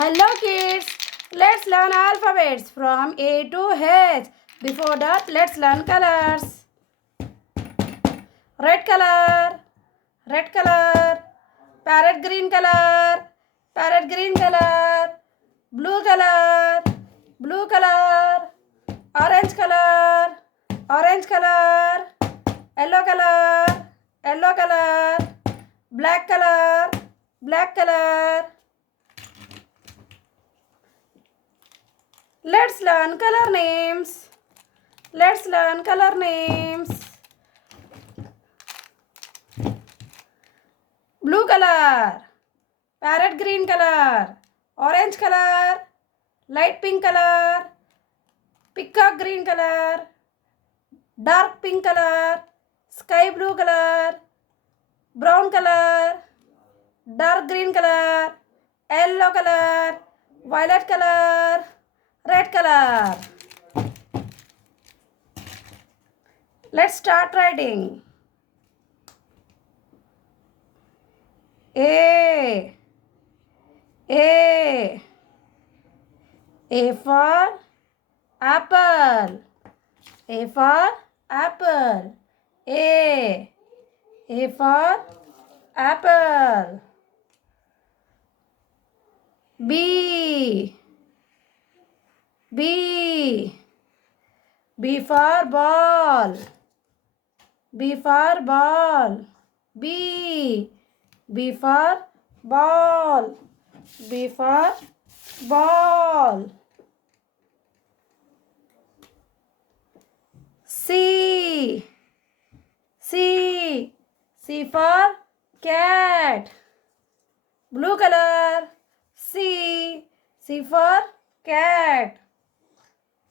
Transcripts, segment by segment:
Hello kids, let's learn alphabets from A to H. Before that, let's learn colors. Red color, red color, parrot green color, parrot green color, blue color, blue color, orange color, orange color, yellow color, yellow color, black color, black color. Let's learn color names. Let's learn color names. Blue color, parrot green color, orange color, light pink color, peacock green color, dark pink color, sky blue color, brown color, dark green color, yellow color, violet color, red color. Let's start writing. A for apple. A for apple. A for apple. B for ball. B for ball. B for ball. B for ball. C for cat. Blue color. C for cat.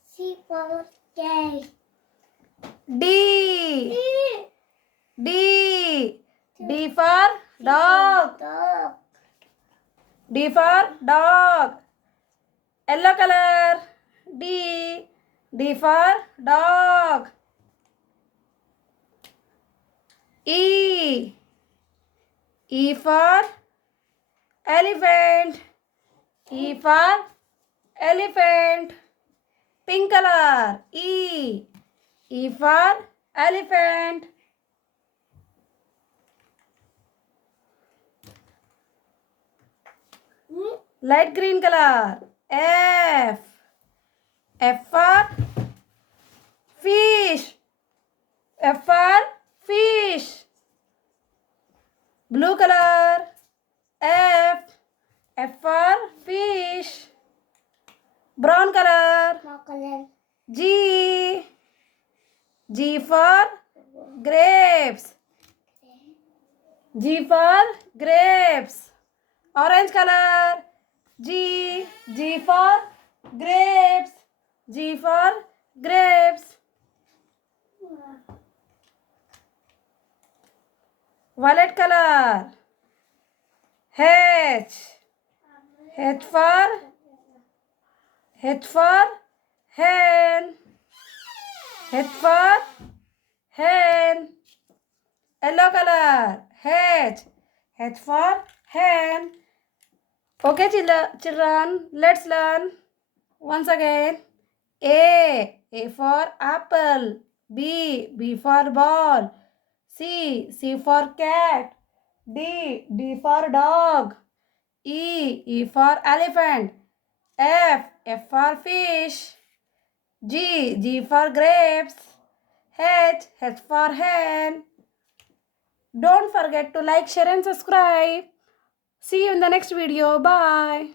C for cat. D for dog. D for dog. Yellow color. D for dog. E for elephant. E for elephant. Pink color. E for elephant. Light green color. F for fish. F for fish. Blue color. F for fish. Brown color. G for grapes. G for grapes. Orange color. G for grapes. G for grapes. Violet color. H for hen. H for hen. Yellow color. H for hen. Okay, children, let's learn once again. A for apple. B for ball. C for cat. D for dog. E for elephant. F for fish. G for grapes. H for hen. Don't forget to like, share and subscribe. See you in the next video. Bye.